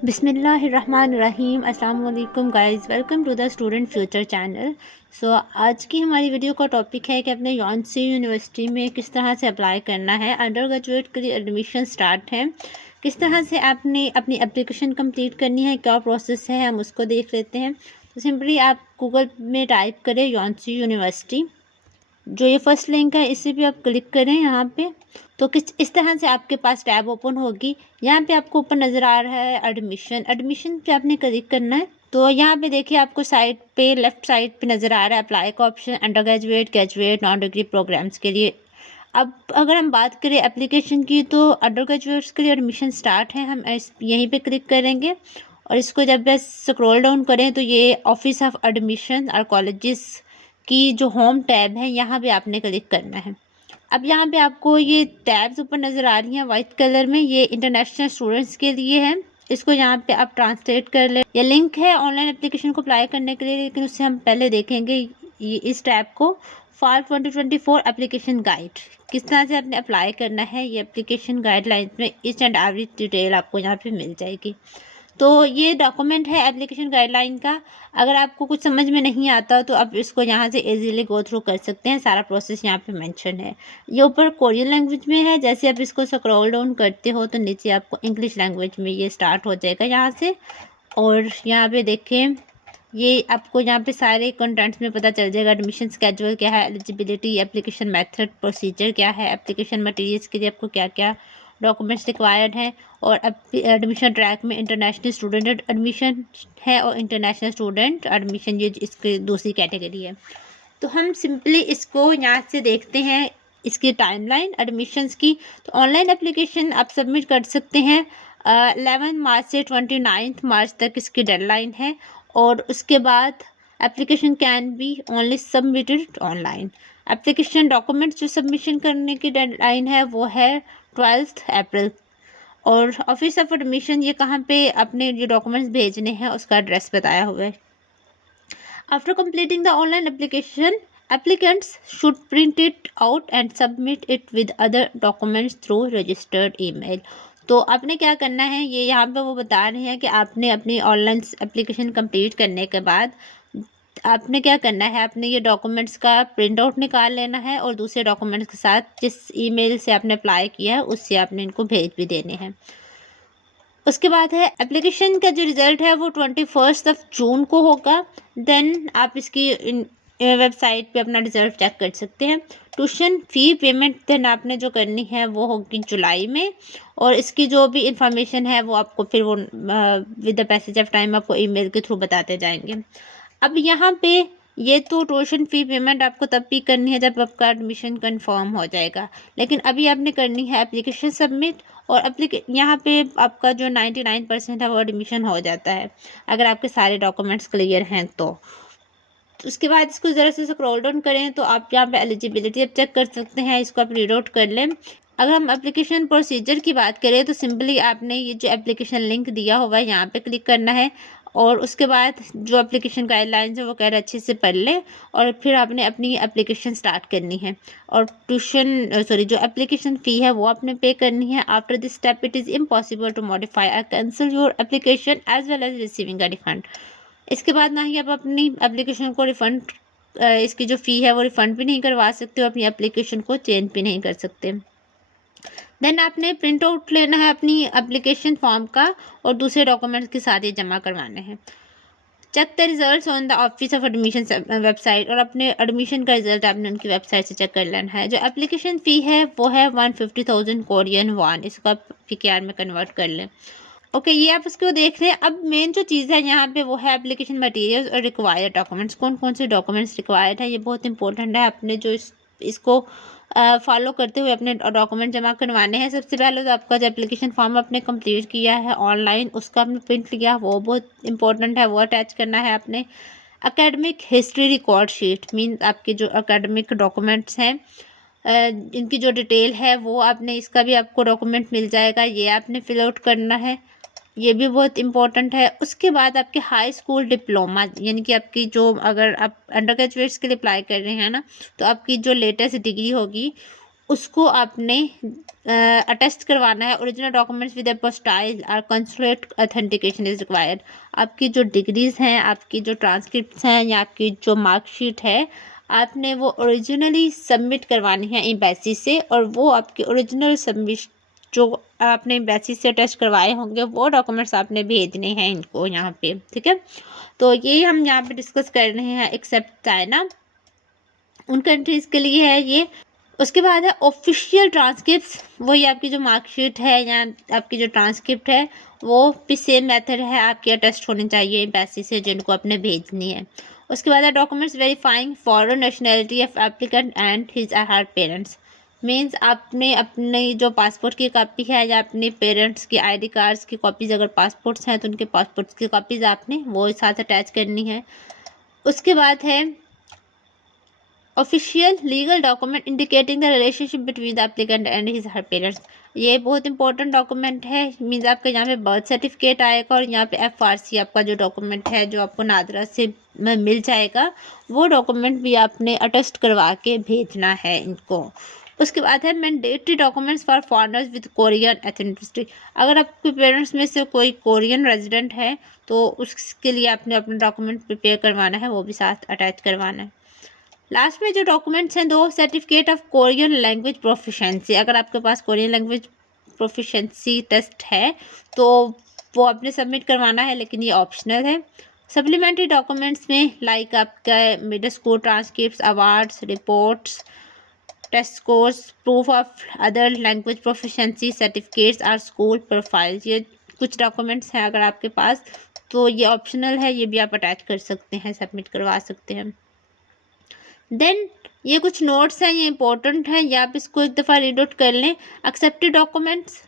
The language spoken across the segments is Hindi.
बिस्मिल्लाहिर्रहमानिर्रहीम। अस्सलाम वालेकुम guys, welcome to the student future channel. आज की हमारी वीडियो का टॉपिक है कि अपने यॉन्सी यूनिवर्सिटी में किस तरह से अप्लाई करना है। अंडर ग्रेजुएट के लिए एडमिशन स्टार्ट है, किस तरह से आपने अपनी एप्लीकेशन कंप्लीट करनी है, क्या प्रोसेस है, हम उसको देख लेते हैं। तो सिंपली आप गूगल में टाइप करें यॉन्सी यूनिवर्सिटी, जो ये फर्स्ट लिंक है इसे भी आप क्लिक करें यहाँ पे। तो किस इस तरह से आपके पास टैब ओपन होगी। यहाँ पे आपको ऊपर नज़र आ रहा है एडमिशन पे आपने क्लिक करना है। तो यहाँ पे देखिए आपको साइड पे लेफ्ट साइड पे नज़र आ रहा है अप्लाई का option, undergraduate, graduate, non degree programmes के लिए। अब अगर हम बात करें एप्लीकेशन की, तो अंडर ग्रेजुएट्स के लिए एडमिशन स्टार्ट है, हम यहीं पे क्लिक करेंगे और इसको जब बस स्क्रॉल डाउन करें तो ये ऑफिस ऑफ एडमिशन और कॉलेजेस की जो होम टैब है यहाँ पे आपने क्लिक करना है। अब यहाँ पे आपको ये टैब्स ऊपर नज़र आ रही हैं वाइट कलर में, ये इंटरनेशनल स्टूडेंट्स के लिए है। इसको यहाँ पे आप ट्रांसलेट कर लें। ये लिंक है ऑनलाइन एप्लीकेशन को अप्लाई करने के लिए, लेकिन उससे हम पहले देखेंगे ये इस टैब को, फॉर 2024 एप्लीकेशन गाइड, किस तरह से आपने अप्लाई करना है। ये एप्लीकेशन गाइडलाइंस में ईच एंड एवरी डिटेल आपको यहाँ पे मिल जाएगी। तो ये डॉक्यूमेंट है एप्लीकेशन गाइडलाइन का। अगर आपको कुछ समझ में नहीं आता तो आप इसको यहाँ से इजीली गो थ्रू कर सकते हैं, सारा प्रोसेस यहाँ पे मेंशन है। ये ऊपर कोरियन लैंग्वेज में है, जैसे आप इसको स्क्रॉल डाउन करते हो तो नीचे आपको इंग्लिश लैंग्वेज में ये स्टार्ट हो जाएगा यहाँ से। और यहाँ पे देखें, ये आपको यहाँ पे सारे कंटेंट्स में पता चल जाएगा। एडमिशन स्केड्यूल क्या है, एलिजिबिलिटी, एप्लीकेशन मेथड, प्रोसीजर क्या है, एप्लीकेशन मटेरियल्स के लिए आपको क्या क्या डॉक्यूमेंट्स रिक्वायर्ड हैं, और एडमिशन ट्रैक में इंटरनेशनल स्टूडेंट एडमिशन है और इंटरनेशनल स्टूडेंट एडमिशन ये इसकी दूसरी कैटेगरी है। तो हम सिंपली इसको यहाँ से देखते हैं, इसकी टाइमलाइन एडमिशन्स की। तो ऑनलाइन एप्लीकेशन आप सबमिट कर सकते हैं 11 मार्च से 29 मार्च तक इसकी डेडलाइन है। और उसके बाद application can be only submitted online. Application documents जो सबमिशन करने की डेडलाइन है वो है 12 अप्रैल। और ऑफिस ऑफ एडमिशन ये कहाँ पे अपने जो डॉक्यूमेंट्स भेजने हैं उसका एड्रेस बताया हुआ है। After completing the online application, applicants should print it out and submit it with other documents through registered email। तो आपने क्या करना है, ये यहाँ पे वो बता रहे हैं कि आपने अपनी ऑनलाइन एप्लीकेशन कंप्लीट करने के बाद आपने क्या करना है, आपने ये डॉक्यूमेंट्स का प्रिंट आउट निकाल लेना है और दूसरे डॉक्यूमेंट्स के साथ जिस ईमेल से आपने अप्लाई किया है उससे आपने इनको भेज भी देने हैं। उसके बाद है एप्लीकेशन का जो रिज़ल्ट है वो 21 जून को होगा। देन आप इसकी वेबसाइट पे अपना रिज़ल्ट चेक कर सकते हैं। ट्यूशन फ़ी पेमेंट देन आपने जो करनी है वो होगी जुलाई में, और इसकी जो भी इंफॉर्मेशन है वो आपको फिर वो with the passage of time आपको ईमेल के थ्रू बताते जाएंगे। अब यहाँ पे ये तो ट्यूशन फ़ी पेमेंट आपको तब भी करनी है जब आपका एडमिशन कंफर्म हो जाएगा, लेकिन अभी आपने करनी है एप्लीकेशन सबमिट। और यहाँ पे आपका जो 99% है वो एडमिशन हो जाता है अगर आपके सारे डॉक्यूमेंट्स क्लियर हैं तो। उसके बाद इसको ज़रा से स्क्रॉल डाउन करें तो आप यहाँ पे एलिजिबिलिटी अब चेक कर सकते हैं, इसको आप रीड आउट कर लें। अगर हम एप्लीकेशन प्रोसीजर की बात करें तो सिंपली आपने ये जो एप्लीकेशन लिंक दिया हुआ है यहाँ पे क्लिक करना है, और उसके बाद जो एप्लीकेशन गाइडलाइंस है वो कह रहे अच्छे से पढ़ लें, और फिर आपने अपनी एप्लीकेशन स्टार्ट करनी है। और जो एप्लीकेशन फ़ी है वो आपने पे करनी है। After this step it is impossible to modify और cancel your application as well as receiving a refund. इसके बाद ना ही आप अपनी एप्लीकेशन को रिफ़ंड इसकी जो फ़ी है वो रिफ़ंड भी नहीं करवा सकते हो, अपनी एप्लीकेशन को चेंज भी नहीं कर सकते। देन आपने प्रिंट आउट लेना है अपनी एप्लीकेशन फॉर्म का और दूसरे डॉक्यूमेंट्स के साथ ये जमा करवाने हैं। Check the results on the office of admission website, और अपने एडमिशन का रिजल्ट आपने उनकी वेबसाइट से चेक कर लेना है। जो एप्लीकेशन फ़ी है वो है 150,000 कोरियन वॉन, इसको आप PKR में कन्वर्ट कर लें। ओके, ये आप इसको देख लें। अब मेन जो चीज़ है यहाँ पे वो है एप्लीकेशन मटेरियल्स और रिक्वायर्ड डॉक्यूमेंट्स। कौन कौन से डॉक्यूमेंट्स रिक्वायर्ड है ये बहुत इंपॉर्टेंट है। आपने जो इसको फॉलो करते हुए अपने डॉक्यूमेंट जमा करवाने हैं। सबसे पहले तो आपका जो एप्लीकेशन फॉर्म आपने कंप्लीट किया है ऑनलाइन उसका आपने प्रिंट लिया, वो बहुत इंपॉर्टेंट है, वो अटैच करना है आपने। Academic history record sheet means आपके जो एकेडमिक डॉक्यूमेंट्स हैं इनकी जो डिटेल है वो आपने, इसका भी आपको डॉक्यूमेंट मिल जाएगा, ये आपने फिल आउट करना है, ये भी बहुत इम्पोर्टेंट है। उसके बाद आपके हाई स्कूल डिप्लोमा, यानी कि आपकी जो, अगर आप अंडर ग्रेजुएट्स के लिए अप्लाई कर रहे हैं ना, तो आपकी जो लेटेस्ट डिग्री होगी उसको आपने अटेस्ट करवाना है। ओरिजिनल डॉक्यूमेंट्स विद अपोस्टाइल और कंसुलेट ऑथेंटिकेशन इज़ रिक्वायर्ड। आपकी जो डिग्रीज़ हैं, आपकी जो ट्रांसक्रिप्ट्स हैं या आपकी जो मार्कशीट है, आपने वो ओरिजिनली सबमिट करवानी है एम्बेसी से, और वो आपके ओरिजिनल सबमिट जो आपने एम्बेसी से अटेस्ट करवाए होंगे वो डॉक्यूमेंट्स आपने भेजने हैं इनको यहाँ पे, ठीक है। तो ये हम यहाँ पे डिस्कस कर रहे हैं एक्सेप्ट चाइना, उन कंट्रीज़ के लिए है ये। उसके बाद है ऑफिशियल ट्रांसक्रिप्ट्स, वही आपकी जो मार्कशीट है या आपकी जो ट्रांसक्रिप्ट है वो भी सेम मेथड है, आपकी अटेस्ट होनी चाहिए एम्बेसी से जिनको आपने भेजनी है। उसके बाद है documents verifying foreign nationality of applicant and his और हर पेरेंट्स। मीन्स आपने अपनी जो पासपोर्ट की कॉपी है या अपने पेरेंट्स की आईडी कार्ड्स की कॉपीज़, अगर पासपोर्ट्स हैं तो उनके पासपोर्ट्स की कॉपीज़ आपने वो साथ अटैच करनी है। उसके बाद है official legal document indicating the relationship between the applicant and his her parents. ये बहुत इंपॉर्टेंट डॉक्यूमेंट है। मीन्स आपका यहाँ पे बर्थ सर्टिफिकेट आएगा और यहाँ पे FRC आपका जो डॉक्यूमेंट है जो आपको नादरा से मिल जाएगा, वो डॉक्यूमेंट भी आपने अटेस्ट करवा के भेजना है इनको। उसके बाद है mandatory documents for foreigners with Korean authenticity. अगर आपके पेरेंट्स में से कोई कोरियन रेजिडेंट है तो उसके लिए आपने अपना डॉक्यूमेंट प्रिपेयर करवाना है, वो भी साथ अटैच करवाना है। लास्ट में जो डॉक्यूमेंट्स हैं, 2 certificate of Korean language proficiency. अगर आपके पास कोरियन लैंग्वेज प्रोफिशेंसी टेस्ट है तो वो आपने सबमिट करवाना है, लेकिन ये ऑप्शनल है। सप्लीमेंट्री डॉक्यूमेंट्स में लाइक आपका middle school transcripts, awards, reports, test scores, proof of other language proficiency certificates और स्कूल प्रोफाइल्स, ये कुछ डॉक्यूमेंट्स हैं अगर आपके पास, तो ये ऑप्शनल है, ये भी आप अटैच कर सकते हैं, सबमिट करवा सकते हैं। देन ये कुछ नोट्स हैं, ये इंपॉर्टेंट हैं, या आप इसको एक दफ़ा रीड आउट कर लें। एक्सेप्टेड डॉक्यूमेंट्स,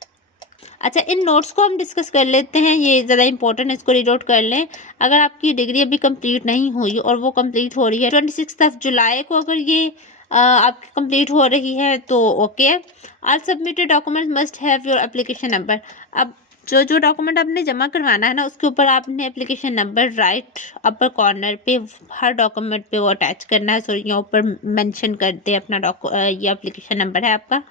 अच्छा इन नोट्स को हम डिस्कस कर लेते हैं, ये ज़्यादा इंपॉर्टेंट है, इसको रीड आउट कर लें। अगर आपकी डिग्री अभी कंप्लीट नहीं हुई और वो कंप्लीट हो रही है 26 जुलाई को, अगर ये आपकी कंप्लीट हो रही है तो okay. All submitted documents must have your application number. अब जो जो डॉक्यूमेंट आपने जमा करवाना है ना, उसके ऊपर आपने application number right upper corner पे हर डॉक्यूमेंट पे वो अटैच करना है। सो यहाँ ऊपर मेंशन कर दे अपना ये एप्लीकेशन नंबर है आपका।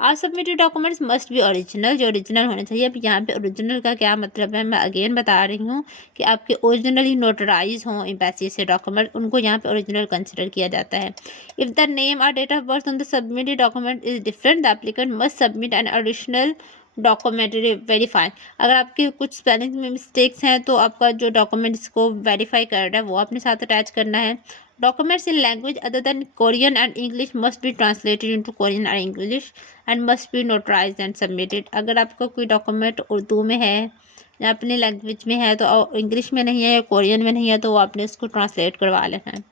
और submitted documents must be original, जो ओरिजिनल होने चाहिए। अब यहाँ पे ओरिजिनल का क्या मतलब है, मैं अगेन बता रही हूँ कि आपके ओरिजिनली नोटराइज हों एम्बेसी से डॉक्यूमेंट, उनको यहाँ पे ओरिजिनल कंसिडर किया जाता है। इफ़ द नेम और date of birth on the submitted document is different, the applicant must submit an additional document verify. अगर आपके कुछ स्पेलिंग में मिस्टेक्स हैं तो आपका जो डॉक्यूमेंट्स को वेरीफाई कर रहा है वो अपने साथ अटैच करना है। Documents in language other than Korean and English must be translated into Korean और English and must be notarized and submitted. अगर आपका कोई डॉक्यूमेंट उर्दू में है या अपनी लैंग्वेज में है, तो इंग्लिश में नहीं है या कोरियन में नहीं है, तो वो आपने उसको ट्रांसलेट करवा लेना है।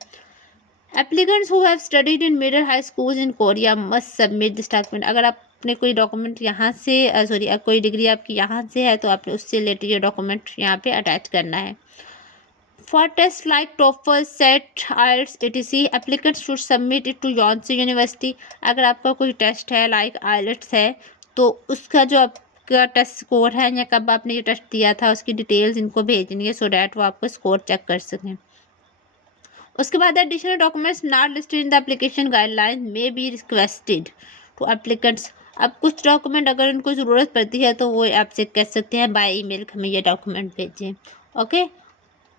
Applicants who have studied in middle high schools in Korea must submit this document. अगर आपने कोई डॉक्यूमेंट यहाँ से कोई डिग्री आपकी यहाँ से है तो आपने उससे रिलेटेड ये डॉक्यूमेंट यहाँ पे अटैच करना है। For test like TOEFL, SAT, IELTS etc, applicants should submit it to Yonsei University. अगर आपका कोई टेस्ट है लाइक आइल्स है तो उसका जो आपका टेस्ट स्कोर है या कब आपने ये टेस्ट दिया था उसकी डिटेल्स इनको भेजनी है, सो डैट वो आपको स्कोर चेक कर सकें। उसके बाद additional documents not listed in the application guideline may be requested to applicants. अब कुछ डॉक्यूमेंट अगर उनको ज़रूरत पड़ती है तो वो आपसे कह सकते हैं बाय ईमेल हमें ये डॉक्यूमेंट भेजें। ओके,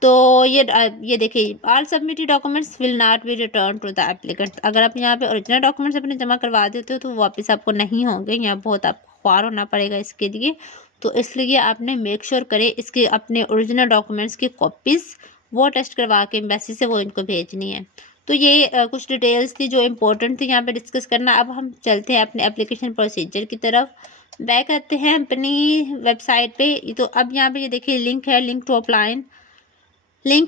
तो ये देखिए, all submitted documents will not be return to the applicant. अगर आप यहाँ पे ओरिजिनल डॉक्यूमेंट्स अपने जमा करवा देते हो तो वापस आपको नहीं होंगे, यहाँ बहुत आपको ख्वार होना पड़ेगा इसके लिए। तो इसलिए आपने मेक श्योर करें इसके अपने ओरिजिनल डॉक्यूमेंट्स की कॉपीज़ वो टेस्ट करवा के एम्बेसी से वो इनको भेजनी है। तो ये कुछ डिटेल्स थी जो इम्पोर्टेंट थी यहाँ पे डिस्कस करना। अब हम चलते हैं अपने एप्लीकेशन प्रोसीजर की तरफ, बैक करते हैं अपनी वेबसाइट पे। तो अब यहाँ पे ये देखिए लिंक है, लिंक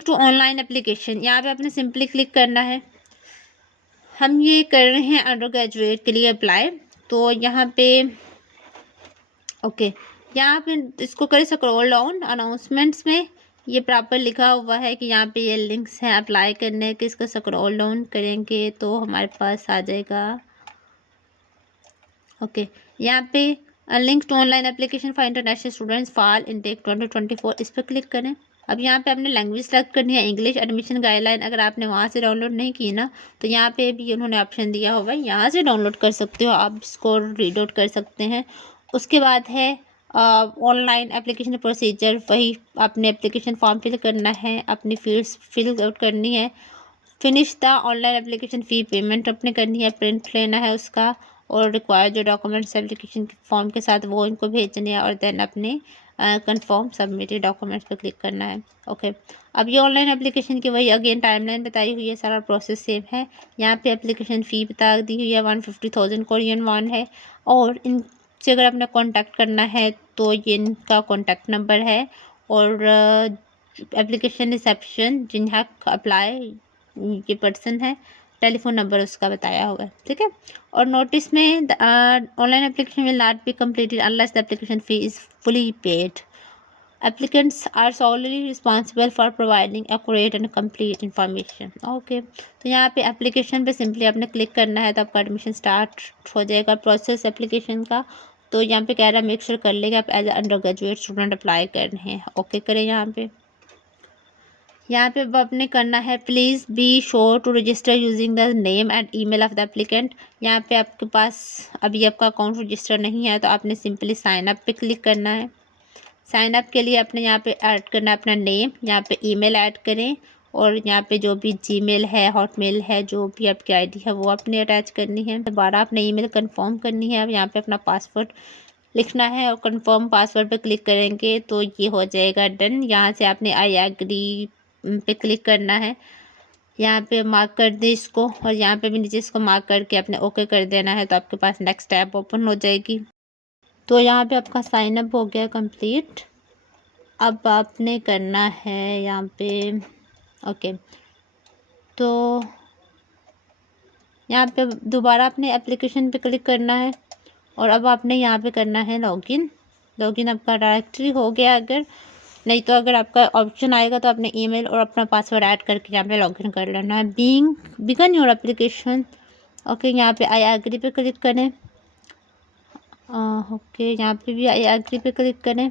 टू ऑनलाइन एप्लीकेशन, यहाँ पे आपने सिंपली क्लिक करना है। हम ये कर रहे हैं अंडर ग्रेजुएट के लिए अप्लाई, तो यहाँ पे ओके, यहाँ पे इसको करें स्क्रॉल डाउन, अनाउंसमेंट्स में ये प्रॉपर लिखा हुआ है कि यहाँ पे ये लिंक्स हैं अप्लाई करने के। इसका स्क्रॉल डाउन करेंगे तो हमारे पास आ जाएगा ओके, यहाँ पे link to online application for international students fall intake 2024, इस पर क्लिक करें। अब यहाँ पे आपने लैंग्वेज सेलेक्ट करनी है, इंग्लिश एडमिशन गाइडलाइन अगर आपने वहाँ से डाउनलोड नहीं की ना, तो यहाँ पे भी उन्होंने ऑप्शन दिया होगा, यहाँ से डाउनलोड कर सकते हो, आप इसको रीड आउट कर सकते हैं। उसके बाद है ऑनलाइन एप्लीकेशन प्रोसीजर, वही आपने एप्लीकेशन फॉर्म फिल करना है, अपनी फील्ड्स फिल आउट करनी है, finish the online application fee payment अपने करनी है, प्रिंट लेना है उसका, और रिक्वायर जो डॉक्यूमेंट्स एप्लीकेशन फॉर्म के साथ वो इनको भेजने हैं, और देन अपने कंफर्म सबमिटेड डॉक्यूमेंट्स पे क्लिक करना है। ओके, अब ये ऑनलाइन एप्लीकेशन की वही अगेन टाइमलाइन बताई हुई है, सारा प्रोसेस सेम है। यहाँ पे एप्लीकेशन फ़ी बता दी हुई है 150,000 कोरियन वॉन है, और इनसे अगर आपने कॉन्टैक्ट करना है तो ये इनका कॉन्टैक्ट नंबर है, और एप्लीकेशन रिसेप्शन जिन्हें अप्लाई ये पर्सन है, टेलीफोन नंबर उसका बताया हुआ है, ठीक है। और नोटिस में online application will not B completed unless the application fee is fully paid. Applicants are solely responsible for providing accurate and complete information. Okay, तो यहाँ पे एप्लीकेशन पे सिंपली आपने क्लिक करना है तो आपका एडमिशन स्टार्ट हो जाएगा प्रोसेस एप्लीकेशन का। तो यहाँ पे कह रहा है मेक श्योर कर लेगा आप as undergraduate student apply कर रहे हैं। ओके करें यहाँ पे अब आपने करना है please be sure to register using the name and email of the applicant. यहाँ पे आपके पास अभी आपका अकाउंट रजिस्टर नहीं है तो आपने सिंपली साइन अप पे क्लिक करना है। साइन अप के लिए आपने यहाँ पे ऐड करना है अपना नेम, यहाँ पे ईमेल ऐड करें, और यहाँ पे जो भी जीमेल है, हॉटमेल है, जो भी आपकी आईडी है वो अपने अटैच करनी है। दोबारा आपने ईमेल कंफर्म करनी है। अब यहाँ पे अपना पासवर्ड लिखना है और कंफर्म पासवर्ड पे क्लिक करेंगे तो ये हो जाएगा डन। यहाँ से आपने आई एग्री पे क्लिक करना है, यहाँ पे मार्क कर दे इसको, और यहाँ पे भी नीचे इसको मार्क करके आपने ओके कर देना है तो आपके पास नेक्स्ट ऐप ओपन हो जाएगी। तो यहाँ पे आपका साइन अप हो गया कंप्लीट। अब आपने करना है यहाँ पे ओके, तो यहाँ पे दोबारा अपने एप्लीकेशन पे क्लिक करना है, और अब आपने यहाँ पे करना है लॉगिन। लॉगिन आपका डायरेक्टली हो गया, अगर नहीं तो अगर आपका ऑप्शन आएगा तो आपने ईमेल और अपना पासवर्ड ऐड करके यहाँ पे लॉगिन कर लेना है। Begin your application. ओके, यहाँ पे आई एग्री पे क्लिक करें। ओके, यहाँ पे भी आई एग्री पे क्लिक करें,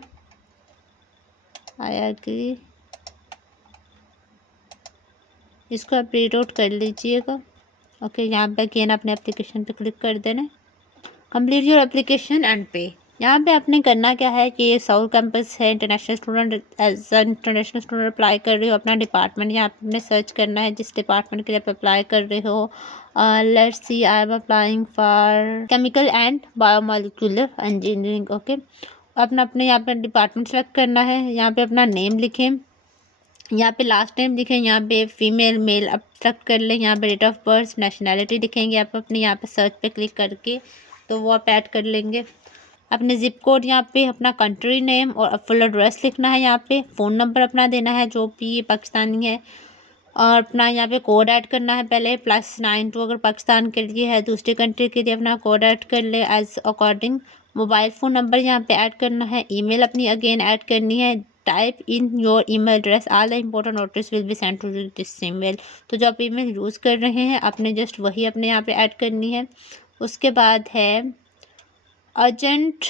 आई एग्री, इसको आप रीड आउट कर लीजिएगा। ओके, यहाँ पे अगेन अपने एप्लीकेशन पे क्लिक कर देना, कंप्लीट योर एप्लीकेशन एंड पे। यहाँ पे आपने करना क्या है कि ये साउथ कैंपस है, international student, as a international student apply कर रहे हो, अपना डिपार्टमेंट यहाँ पे आपने सर्च करना है जिस डिपार्टमेंट के लिए आप अप्लाई कर रहे हो। Let's see I am applying for chemical and biomolecular engineering. Okay, अपने यहाँ पे डिपार्टमेंट सेलेक्ट करना है, यहाँ पे अपना नेम लिखें, यहाँ पे लास्ट नेम लिखें, यहाँ पे फीमेल मेल आप सेलेक्ट कर लें, यहाँ पे डेट ऑफ बर्थ नेशनैलिटी लिखेंगे आप अपने, यहाँ पे सर्च पे क्लिक करके तो वो आप ऐड कर लेंगे। अपने ज़िप कोड यहाँ पे, अपना कंट्री नेम और फुल एड्रेस लिखना है, यहाँ पे फ़ोन नंबर अपना देना है जो भी पाकिस्तानी है, और अपना यहाँ पे कोड ऐड करना है पहले +92 अगर पाकिस्तान के लिए है, दूसरी कंट्री के लिए अपना कोड ऐड कर ले as according. Mobile phone number यहाँ पे ऐड करना है, ईमेल अपनी अगेन ऐड करनी है, type in your email address, all the important notice will be send to this email. तो जो आप ईमेल यूज़ कर रहे हैं आपने जस्ट वही अपने यहाँ पे ऐड करनी है। उसके बाद है urgent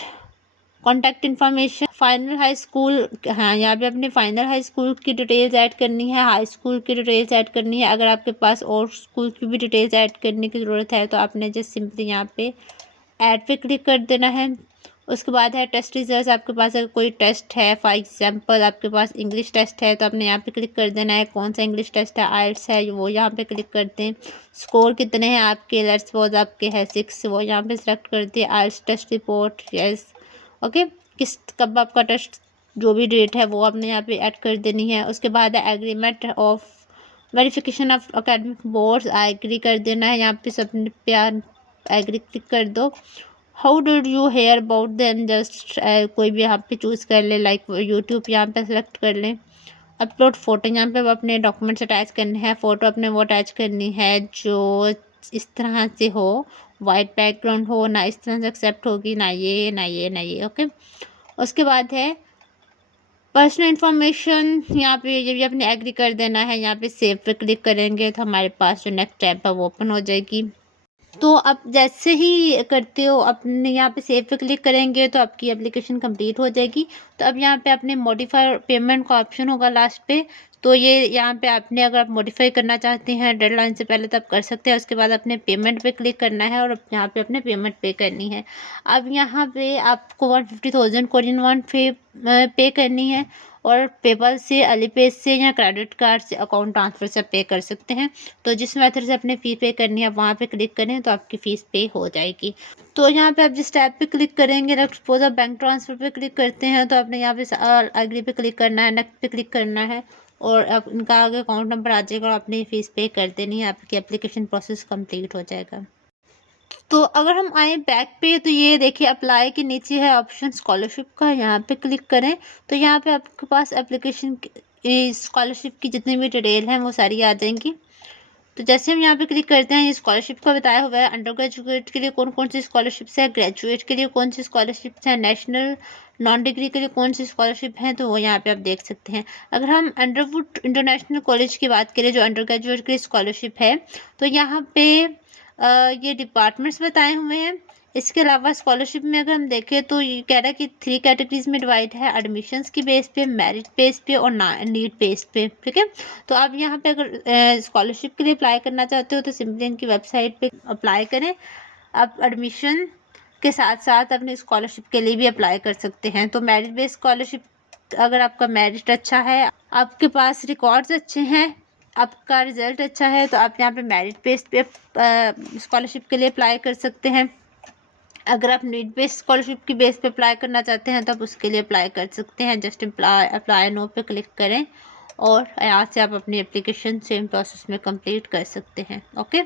contact information, final high school, हाँ यहाँ पे अपने फाइनल हाई स्कूल की डिटेल्स ऐड करनी है, हाई स्कूल की डिटेल्स ऐड करनी है। अगर आपके पास और स्कूल की भी डिटेल्स ऐड करने की ज़रूरत है तो आपने जस्ट सिंपली यहाँ पे ऐड पे क्लिक कर देना है। उसके बाद है टेस्ट रिजल्ट, आपके पास अगर कोई टेस्ट है, फॉर एग्जांपल आपके पास इंग्लिश टेस्ट है तो आपने यहाँ पे क्लिक कर देना है, कौन सा इंग्लिश टेस्ट है, आइल्स है वो यहाँ पे क्लिक कर दें। स्कोर कितने हैं आपके, लेट्स सपोज आपके है 6, वो यहाँ पे सेलेक्ट कर दिए। आइल्स टेस्ट रिपोर्ट, यस ओके, कब आपका टेस्ट जो भी डेट है वो आपने यहाँ पे ऐड कर देनी है। उसके बाद है agreement of verification of academic boards, agree कर देना है, यहाँ पे सबने प्यार एग्री क्लिक कर दो। How did you hear about them, just कोई भी यहाँ पे चूज़ कर ले, लाइक यूट्यूब यहाँ पे सेलेक्ट कर लें। अपलोड फ़ोटो, यहाँ पे अपने डॉक्यूमेंट्स अटैच करने हैं, फ़ोटो अपने वो अटैच करनी है जो इस तरह से हो, वाइट बैकग्राउंड हो, ना इस तरह से एक्सेप्ट होगी, ना ये ना ये ना ये। ओके, उसके बाद है पर्सनल इन्फॉर्मेशन, यहाँ पे ये भी अपने एग्री कर देना है। यहाँ पे सेव पे क्लिक करेंगे तो हमारे पास जो नेक्स्ट ऐप है वो ओपन हो जाएगी। तो आप जैसे ही करते हो अपने यहाँ पे सेव पे क्लिक करेंगे तो आपकी एप्लीकेशन कंप्लीट हो जाएगी। तो अब यहाँ पे अपने मॉडिफाई पेमेंट का ऑप्शन होगा लास्ट पे, तो ये यहाँ पे आपने अगर आप मॉडिफाई करना चाहते हैं डेडलाइन से पहले तो आप कर सकते हैं। उसके बाद अपने पेमेंट पे क्लिक करना है और यहाँ पे अपने पेमेंट पे करनी है। अब यहाँ पे आपको 150,000 कोरियन वॉन पे करनी है और पेपल से, अलीपे से या क्रेडिट कार्ड से, अकाउंट ट्रांसफ़र से पे कर सकते हैं। तो जिस मेथड से अपने फ़ी पे करनी है वहाँ पे क्लिक करें तो आपकी फ़ीस पे हो जाएगी। तो यहाँ पे आप जिस टैब पे क्लिक करेंगे, लेट्स सपोज़ आप बैंक ट्रांसफ़र पे क्लिक करते हैं तो आपने यहाँ पे एग्री पे क्लिक करना है, नेक्स्ट पे क्लिक करना है और अब इनका आगे अकाउंट नंबर आ जाएगा और आपने फ़ीस पे कर देनी है, आपकी एप्लीकेशन प्रोसेस कंप्लीट हो जाएगा। तो अगर हम आए बैक पे तो ये देखिए अप्लाई के नीचे है ऑप्शन स्कॉलरशिप का, यहाँ पे क्लिक करें तो यहाँ पे आपके पास एप्लीकेशन स्कॉलरशिप की जितनी भी डिटेल हैं वो सारी आ जाएंगी। तो जैसे हम यहाँ पे क्लिक करते हैं, ये स्कॉलरशिप का बताया हुआ है अंडर ग्रेजुएट के लिए कौन कौन सी स्कॉलरशिप्स है, ग्रेजुएट के लिए कौन सी स्कॉलरशिप्स हैं, नेशनल नॉन डिग्री के लिए कौन सी स्कॉलरशिप हैं, तो वो यहाँ पे आप देख सकते हैं। अगर हम अंडरवुड इंटरनेशनल कॉलेज की बात करें जो अंडर ग्रेजुएट के लिए स्कॉलरशिप है, तो यहाँ पे ये डिपार्टमेंट्स बताए हुए हैं। इसके अलावा स्कॉलरशिप में अगर हम देखें तो ये कह रहा है कि 3 कैटेगरीज में डिवाइड है, एडमिशन्स की बेस पे, मेरिट बेस पे और नीड बेस पे, ठीक है। तो आप यहाँ पे अगर स्कॉलरशिप के लिए अप्लाई करना चाहते हो तो सिंपली इनकी वेबसाइट पे अप्लाई करें। आप एडमिशन के साथ साथ अपने स्कॉलरशिप के लिए भी अप्लाई कर सकते हैं। तो मेरिट बेस्ड स्कॉलरशिप, अगर आपका मेरिट अच्छा है, आपके पास रिकॉर्ड्स अच्छे हैं, आपका रिज़ल्ट अच्छा है, तो आप यहाँ पे मेरिट बेस्ड पे स्कॉलरशिप के लिए अप्लाई कर सकते हैं। अगर आप नीड बेस्ड स्कॉलरशिप की बेस पे अप्लाई करना चाहते हैं तो आप उसके लिए अप्लाई कर सकते हैं। जस्ट अप्लाई नो पे क्लिक करें और यहाँ से आप अपनी एप्लीकेशन सेम प्रोसेस में कंप्लीट कर सकते हैं। ओके।